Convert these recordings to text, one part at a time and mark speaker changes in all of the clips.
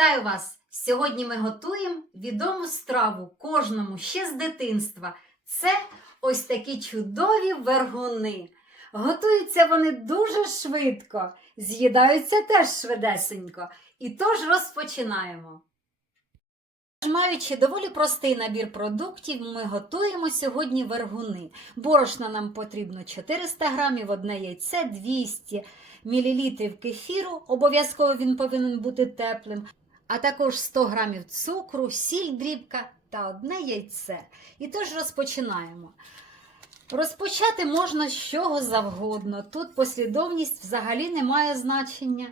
Speaker 1: Вітаю вас! Сьогодні ми готуємо відому страву кожному ще з дитинства. Це ось такі чудові вергуни. Готуються вони дуже швидко, з'їдаються теж швидесенько. І тож розпочинаємо. Маючи доволі простий набір продуктів, ми готуємо сьогодні вергуни. Борошна нам потрібно 400 грамів, одне яйце, 200 мл кефіру, обов'язково він повинен бути теплим, а також 100 грамів цукру, сіль дрібка та одне яйце. І тож розпочинаємо. Розпочати можна з чого завгодно. Тут послідовність взагалі не має значення.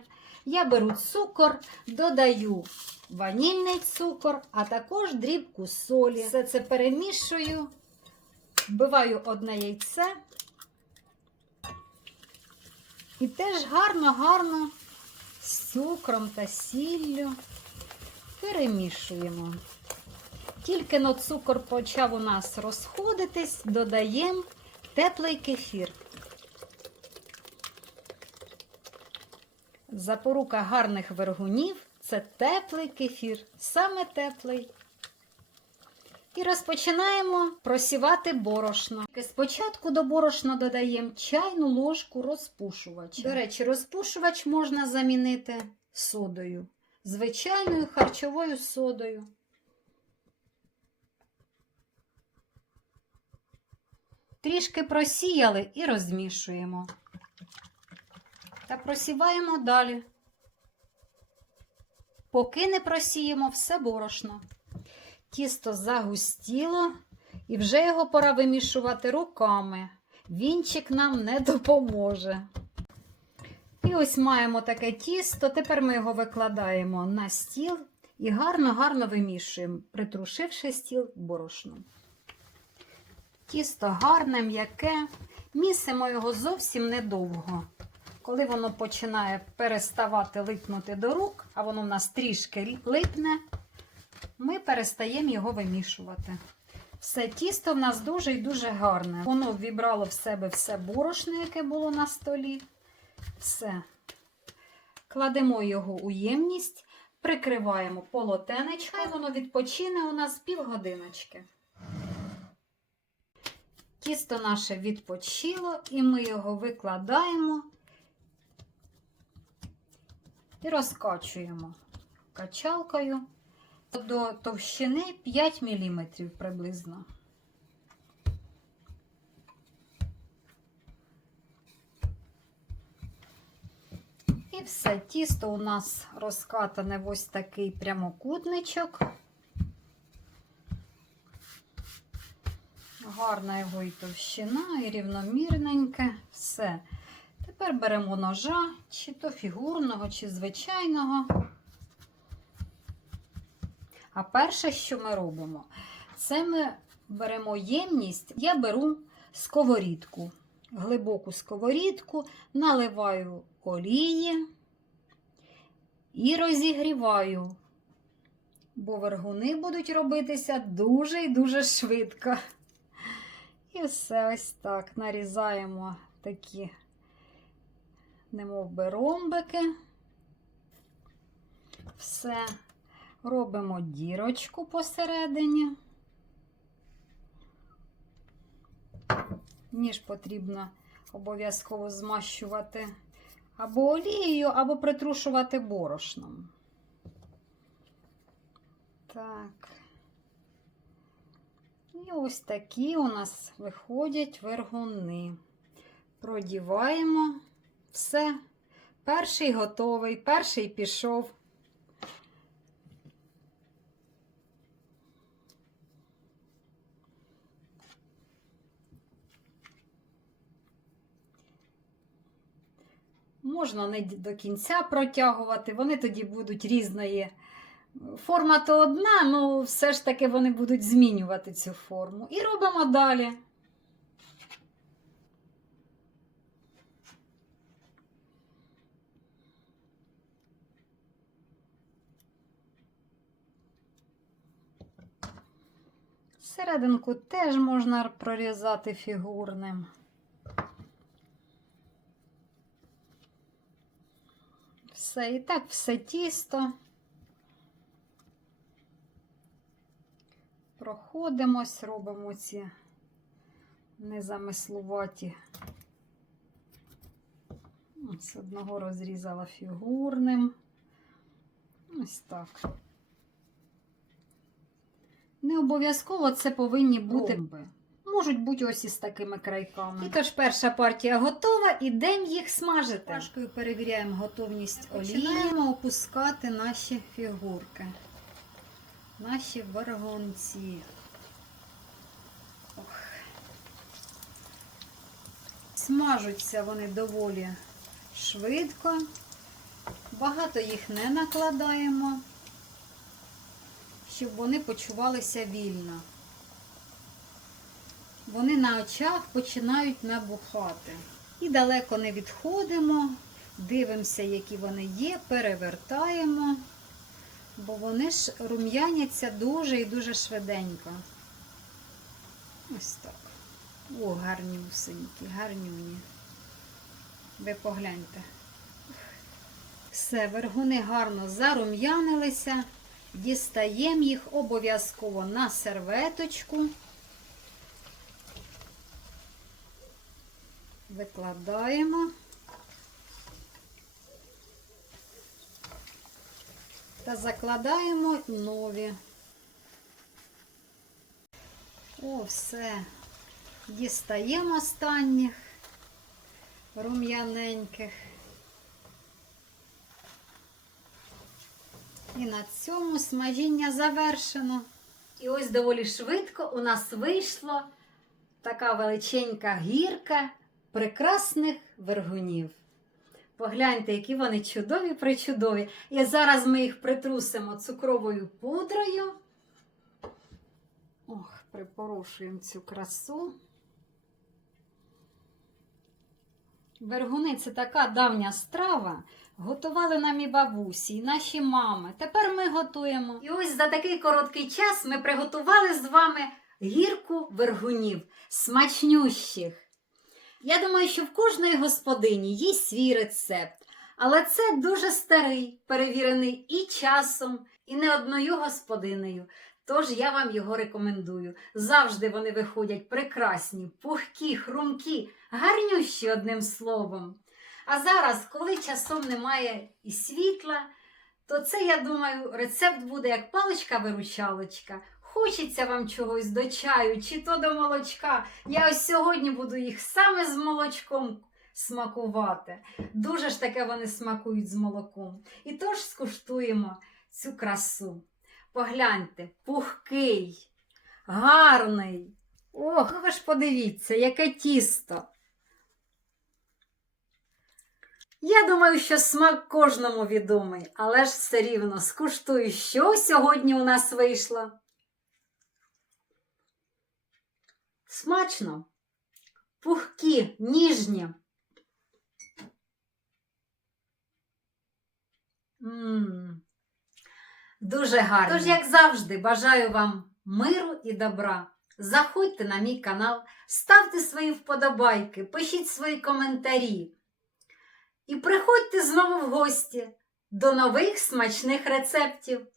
Speaker 1: Я беру цукор, додаю ванільний цукор, а також дрібку солі. Все це перемішую, вбиваю одне яйце. І теж гарно-гарно з цукром та сіллю перемішуємо. Тільки но цукор почав у нас розходитись, додаємо теплий кефір. Запорука гарних вергунів це теплий кефір, саме теплий. І розпочинаємо просівати борошно. Спочатку до борошна додаємо чайну ложку розпушувача. До речі, розпушувач можна замінити содою, звичайною харчовою содою. Трішки просіяли і розмішуємо. Та просіваємо далі. Поки не просіємо все борошно. Тісто загустіло, і вже його пора вимішувати руками. Вінчик нам не допоможе. І ось маємо таке тісто. Тепер ми його викладаємо на стіл і гарно-гарно вимішуємо, притрушивши стіл борошном. Тісто гарне, м'яке. Місимо його зовсім недовго. Коли воно починає переставати липнути до рук, а воно в нас трішки липне, ми перестаємо його вимішувати. Все тісто в нас дуже і дуже гарне. Воно вібрало в себе все борошно, яке було на столі. Все. Кладемо його у ємність, прикриваємо полотенечко, і воно відпочине у нас півгодиночки. Тісто наше відпочило, і ми його викладаємо і розкачуємо качалкою до товщини 5 мм приблизно. І все, тісто у нас розкатане в ось такий прямокутничок. Гарна його і товщина, і рівномірненьке. Все. Тепер беремо ножа, чи то фігурного, чи звичайного. А перше, що ми робимо, це ми беремо ємність, я беру сковорідку, глибоку сковорідку, наливаю олії і розігріваю, бо вергуни будуть робитися дуже і дуже швидко. І все ось так нарізаємо такі, немов би ромбики. Все. Робимо дірочку посередині. Ніж потрібно обов'язково змащувати або олією, або притрушувати борошном. Так. І ось такі у нас виходять вергуни. Продіваємо все. Перший готовий, перший пішов. Можна не до кінця протягувати, вони тоді будуть різної. Форма то одна, але все ж таки вони будуть змінювати цю форму. І робимо далі. Серединку теж можна прорізати фігурним. все. І так все тісто. Проходимось, робимо ці незамислуваті. З одного розрізала фігурним. Ось так. Не обов'язково це повинні бути. Можуть бути ось із такими крайками. І тож перша партія готова, ідемо їх смажити.
Speaker 2: Пашкою перевіряємо готовність олії.
Speaker 1: Починаємо опускати наші фігурки, наші варгонці. Ох. Смажуться вони доволі швидко. Багато їх не накладаємо, щоб вони почувалися вільно. Вони на очах починають набухати. І далеко не відходимо, дивимося, які вони є, перевертаємо, бо вони ж рум'яняться дуже і дуже швиденько. Ось так. О, гарнюсенькі, гарнюні. Ви погляньте. Все, вергуни гарно зарум'янилися. Дістаємо їх обов'язково на серветочку. Викладаємо. Та закладаємо нові. О, все. Дістаємо останніх рум'яненьких. І на цьому смажіння завершено. І ось доволі швидко у нас вийшла така величенька гірка прекрасних вергунів. Погляньте, які вони чудові причудові. І зараз ми їх притрусимо цукровою пудрою. Ох, припорошуємо цю красу. Вергуни це така давня страва. Готували нам і бабусі, і наші мами. Тепер ми готуємо. І ось за такий короткий час ми приготували з вами гірку вергунів, смачнющих. Я думаю, що в кожної господині є свій рецепт, але це дуже старий, перевірений і часом, і не одною господинею. Тож я вам його рекомендую. Завжди вони виходять прекрасні, пухкі, хрумкі, гарнющі одним словом. А зараз, коли часом немає і світла, то це, я думаю, рецепт буде як паличка-виручалочка. Хочеться вам чогось до чаю чи то до молочка. Я ось сьогодні буду їх саме з молочком смакувати. Дуже ж таке вони смакують з молоком. І тож скуштуємо цю красу. Погляньте, пухкий, гарний. Ох, ви ж подивіться, яке тісто. Я думаю, що смак кожному відомий, але ж все рівно скуштую, що сьогодні у нас вийшло. Смачно, пухкі, ніжні. М, Дуже гарно. Тож, як завжди, бажаю вам миру і добра. Заходьте на мій канал, ставте свої вподобайки, пишіть свої коментарі. І приходьте знову в гості до нових смачних рецептів.